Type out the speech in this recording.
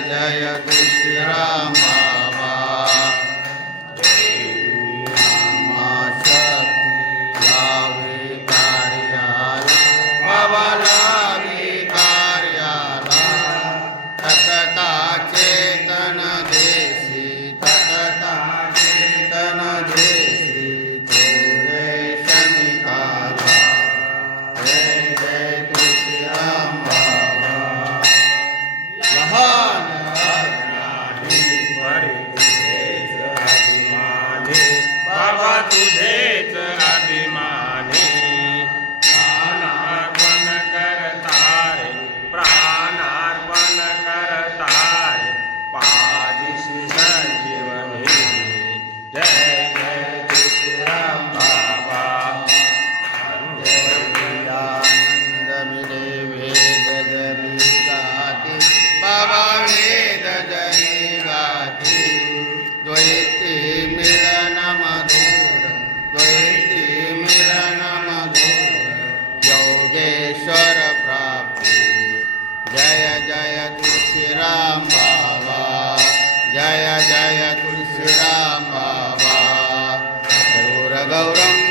जय तुळशीराम जय तुलसी राम बाबा। जय जय तुलसी राम बाबा। गौर गौरम